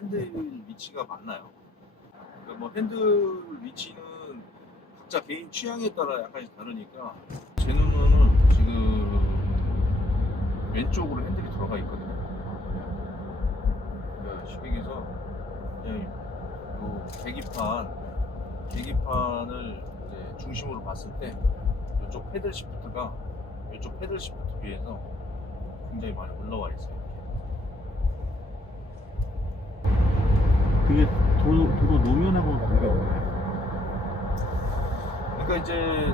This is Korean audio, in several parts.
핸들 위치가 맞나요? 그러니까 뭐 핸들 위치는 각자 개인 취향에 따라 약간씩 다르니까 제 눈으로는 지금 왼쪽으로 핸들이 들어가 있거든요. 그러니까 얘기해서 그냥 요 계기판 계기판을 이제 중심으로 봤을 때 이쪽 패들 시프트가 이쪽 패들 시프트 비해서 굉장히 많이 올라와 있어요. 그게 도로, 도로 노면하고는 관계가 없나요? 그러니까 이제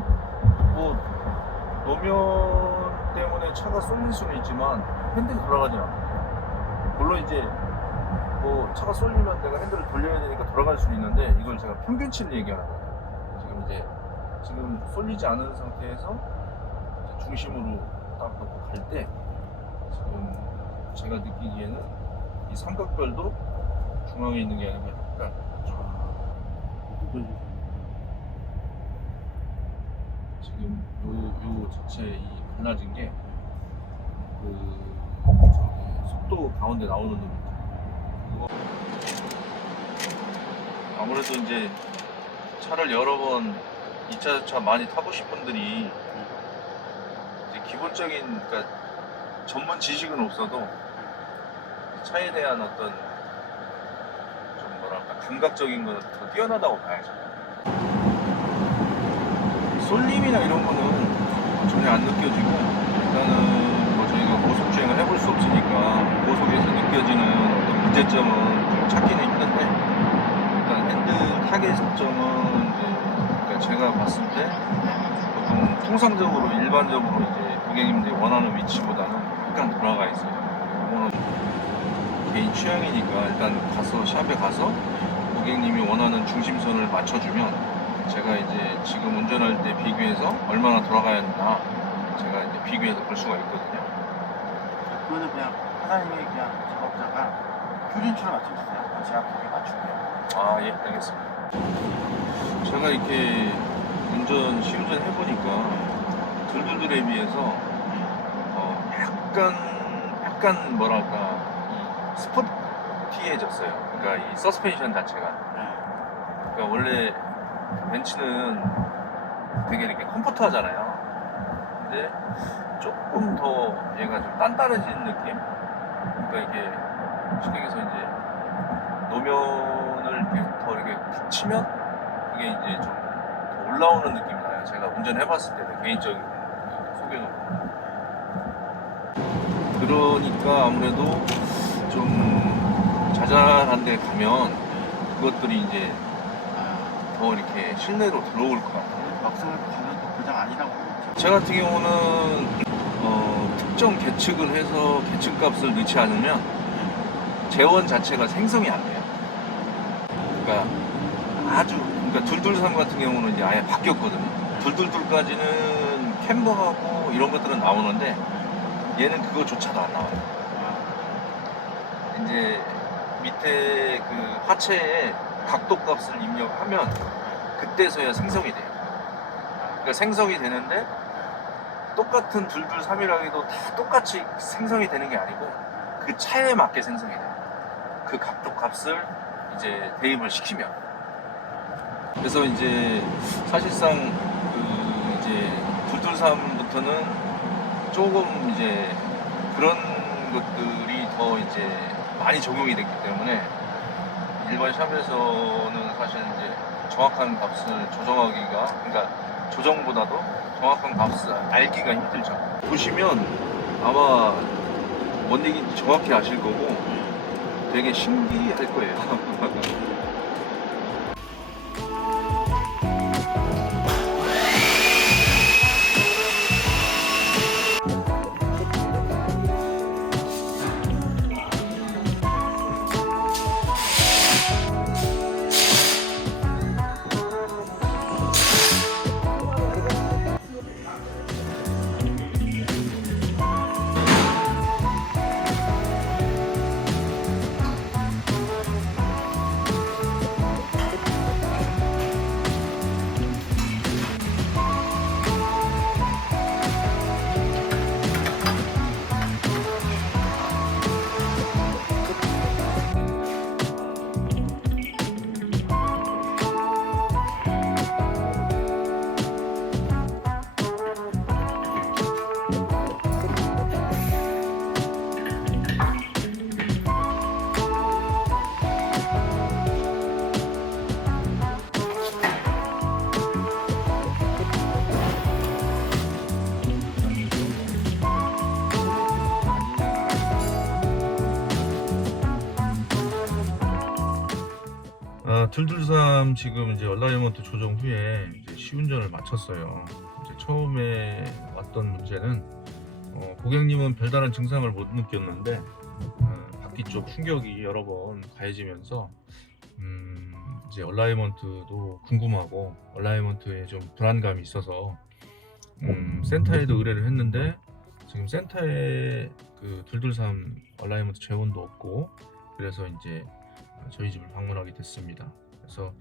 뭐 노면 때문에 차가 쏠릴 수는 있지만 핸들이 돌아가진 않아요. 물론 이제 뭐 차가 쏠리면 내가 핸들을 돌려야 되니까 돌아갈 수는 있는데 이걸 제가 평균치를 얘기하는 거예요. 지금 이제 지금 쏠리지 않은 상태에서 중심으로 딱 놓고 갈 때 지금 제가 느끼기에는 이 삼각별도 중앙에 있는 게 아니라 약간 좀 지금 요, 요 자체 이 갈라진 게 그, 저기 속도 가운데 나오는. 그거 아무래도 이제 차를 여러 번 2차 차 많이 타보신 분들이 이제 기본적인 그러니까 전문 지식은 없어도 차에 대한 어떤 감각적인 거는 더 뛰어나다고 봐야죠. 쏠림이나 이런 거는 전혀 안 느껴지고 일단은 뭐 저희가 고속 주행을 해볼 수 없으니까 고속에서 느껴지는 어떤 문제점은 좀 찾기는 힘든데 일단 핸들 타겟점은 그러니까 제가 봤을 때 보통 통상적으로 일반적으로 이제 고객님들이 원하는 위치보다는 약간 돌아가 있어요. 이거는 개인 취향이니까 일단 가서 샵에 가서 고객님이 원하는 중심선을 맞춰주면 제가 이제 지금 운전할 때 비교해서 얼마나 돌아가야 되나 제가 이제 비교해서 볼 수가 있거든요. 그거는 그냥 사장님이 그냥 작업자가 표준치로 맞춰주세요. 제가 거기에 맞출게요. 아, 예, 알겠습니다. 제가 이렇게 운전, 시운전 해보니까 들들들에 비해서 어, 약간, 약간 뭐랄까, 이 스포 티해졌어요. 그러니까 이 서스펜션 자체가. 네. 그러니까 원래 벤츠는 되게 이렇게 컴포트하잖아요. 근데 조금 더 얘가 좀 단단해진 느낌? 그러니까 이게 쉽게 얘기해서 이제 노면을 이렇게 더 이렇게 붙이면 그게 이제 좀더 올라오는 느낌이 나요. 제가 운전해봤을 때는 개인적인 그 소견으로. 그러니까 아무래도 좀 자잘한 데 가면 그것들이 이제 더 이렇게 실내로 들어올 것 같아요. 막상 가면 또 고장 아니라고. 제 같은 경우는 어, 특정 계측을 해서 계측 값을 넣지 않으면 재원 자체가 생성이 안 돼요. 그러니까 아주 그러니까 둘둘삼 같은 경우는 이제 아예 바뀌었거든요. 둘둘둘까지는 캠버하고 이런 것들은 나오는데 얘는 그거조차도 안 나와요. 이제 밑에 그 하체에 각도 값을 입력하면 그때서야 생성이 돼요. 그러니까 생성이 되는데 똑같은 둘둘 삼이라기도 다 똑같이 생성이 되는 게 아니고 그 차에 맞게 생성이 돼요. 그 각도 값을 이제 대입을 시키면. 그래서 이제 사실상 그 이제 둘둘 삼부터는 조금 이제 그런 것들이 더 이제 많이 적용이 됐기 때문에 일반 샵에서는 사실 이제 정확한 값을 조정하기가 그러니까 조정보다도 정확한 값을 알기가 힘들죠. 보시면 아마 뭔 얘기인지 정확히 아실 거고 되게 신기할 거예요. 아, 둘둘삼 지금 이제 얼라이먼트 조정 후에 이제 시운전을 마쳤어요. 이제 처음에 왔던 문제는 어, 고객님은 별다른 증상을 못 느꼈는데 어, 바퀴 쪽 충격이 여러 번 가해지면서 음, 이제 얼라이먼트도 궁금하고 얼라이먼트에 좀 불안감이 있어서 음, 센터에도 의뢰를 했는데 지금 센터에 그 둘둘삼 얼라이먼트 재원도 없고 그래서 이제 저희 집을 방문하게 됐습니다. 그래서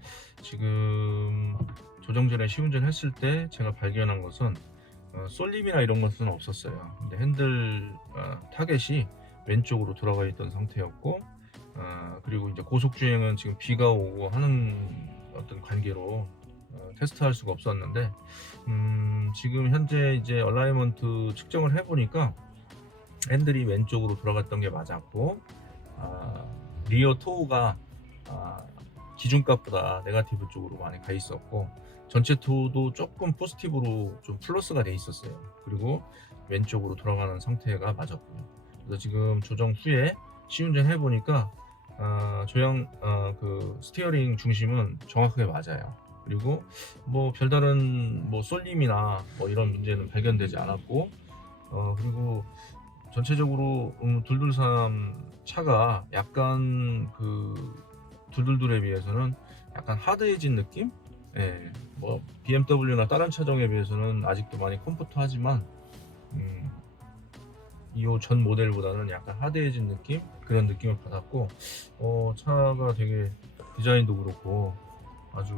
지금 조정 전에 시운전 했을 때 제가 발견한 것은 어, 쏠림이나 이런 것은 없었어요. 근데 핸들 어, 타겟이 왼쪽으로 돌아가 있던 상태였고 어, 그리고 이제 고속 주행은 지금 비가 오고 하는 어떤 관계로 어, 테스트할 수가 없었는데 음, 지금 현재 이제 얼라이먼트 측정을 해보니까 핸들이 왼쪽으로 돌아갔던 게 맞았고 아, 리어 토우가 아, 기준값보다 네가티브 쪽으로 많이 가 있었고 전체 토우도 조금 포지티브로 좀 플러스가 돼 있었어요. 그리고 왼쪽으로 돌아가는 상태가 맞았고요. 그래서 지금 조정 후에 시운전 해보니까 아, 조향 아, 그 스티어링 중심은 정확하게 맞아요. 그리고 뭐 별다른 뭐 쏠림이나 뭐 이런 문제는 발견되지 않았고 어 그리고 전체적으로 음, 둘둘삼 차가 약간 그 둘둘둘에 비해서는 약간 하드해진 느낌? 예, 뭐 BMW나 다른 차종에 비해서는 아직도 많이 컴포트하지만 음, 이호 전 모델보다는 약간 하드해진 느낌 그런 느낌을 받았고 어, 차가 되게 디자인도 그렇고 아주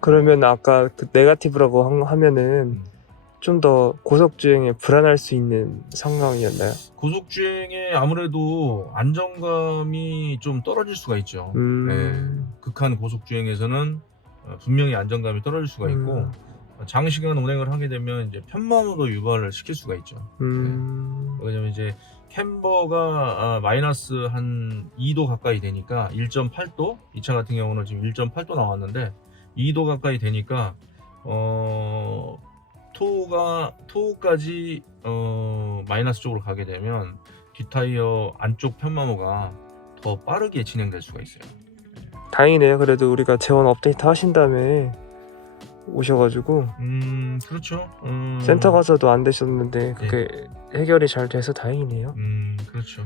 그러면 아까 그 네가티브라고 한- 하면은 음, 좀 더 고속 주행에 불안할 수 있는 상황이었나요? 고속 주행에 아무래도 안정감이 좀 떨어질 수가 있죠. 음. 네. 극한 고속 주행에서는 어, 분명히 안정감이 떨어질 수가 있고 음. 어, 장시간 운행을 하게 되면 이제 편마모도 유발을 시킬 수가 있죠. 음. 왜냐면 이제 캠버가 아, 마이너스 한 2도 가까이 되니까 1.8도 이 차 같은 경우는 지금 1.8도 나왔는데 2도 가까이 되니까 어 토가 토까지 어 마이너스 쪽으로 가게 되면 뒷타이어 안쪽 편마모가 더 빠르게 진행될 수가 있어요. 다행이네요. 그래도 우리가 재원 업데이트 하신 다음에 오셔가지고 음 그렇죠. 음, 센터 가서도 안 되셨는데 그게 해결이 잘 돼서 다행이네요. 음 그렇죠.